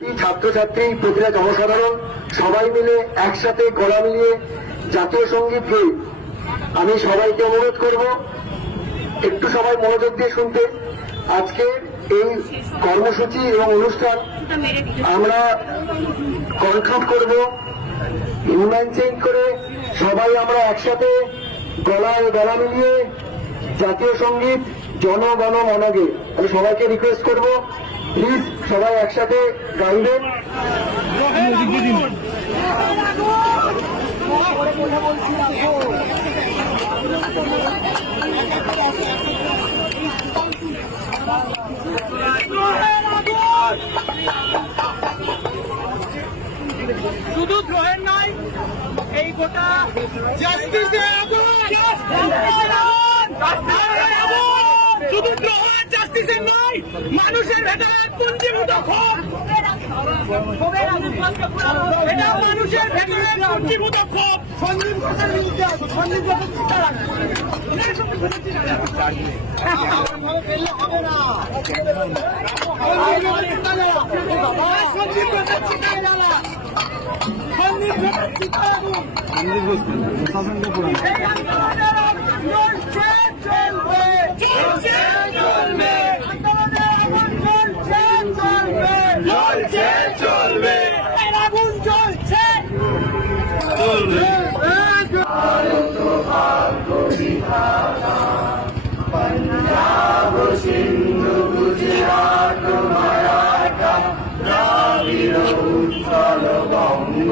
ছাত্রছাত্রী, প্রতিটা জনসাধারণ সবাই মিলে একসাথে গলা মিলিয়ে জাতীয় সংগীত গেয়ে আমি সবাইকে অনুরোধ করব, একটু সবাই মনোযোগ দিয়ে শুনতে। আজকে এই কর্মসূচি এবং অনুষ্ঠান আমরা কনক্লুড করব। হিউম্যান চেঞ্জ করে সবাই আমরা একসাথে গলায় গলা মিলিয়ে জাতীয় সংগীত জনগণ মনগে আমি সবাইকে রিকোয়েস্ট করব প্লিজ সবাই একসাথে গাইবেন শুধু দ্রোহের নয় এই গোটা জাস্টিসে শুধু দ্রোহের জাস্টিসের নয় মানুষের ভেতরে পুঞ্জীভূত ক্ষোভ। এটা মানুষের ভেতরে পুঞ্জীভূত ক্ষোভ। সন্দীপ ঘোষের বিরুদ্ধে আছে সন্দীপ ঘোষের চিন্তা সন্দীপ ঘোষের চিন্তা সন্দীপ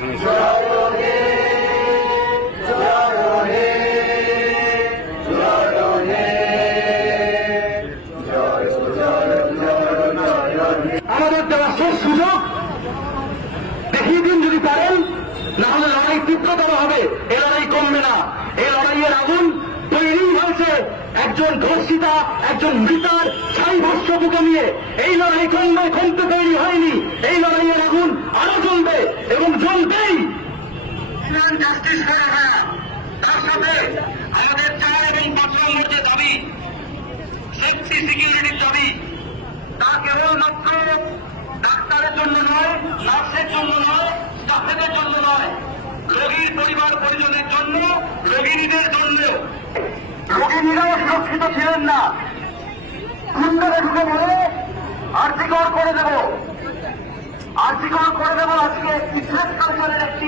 হে আমাদের দেওয়া শেষ সুযোগ, দেখিয়ে দিন যদি পারেন, না হলে লড়াই তীব্রতর হবে। এ লড়াই কমবে না। এই লড়াইয়ের আগুন তৈরি হয়েছে একজন ধর্ষিতা, একজন মৃতার ছাই ভস্য বুকে নিয়ে। এই লড়াই কমবে, কমতে তৈরি হয়নি এই লড়াইয়ের আগুন আরও জ্বলবে এবং জ্বলবেই জাস্টিস করে হয় তার সাথে আমাদের চার এবং পাঁচের যে দাবি সেফটি সিকিউরিটির দাবি, তা কেবলমাত্র ডাক্তারের জন্য নয়, নার্সের জন্য নয় স্টাফেদের জন্য নয়, রোগীর পরিবার পরিজনের জন্য, রোগিনীদের জন্য। রোগিনীরাও সুরক্ষিত ছিলেন না। গুন্ডারে ঢুকে বলে আর্থিকর করে দেব। আর্থিকর করে দেব আজকে। ইসলাম কালচারের একটি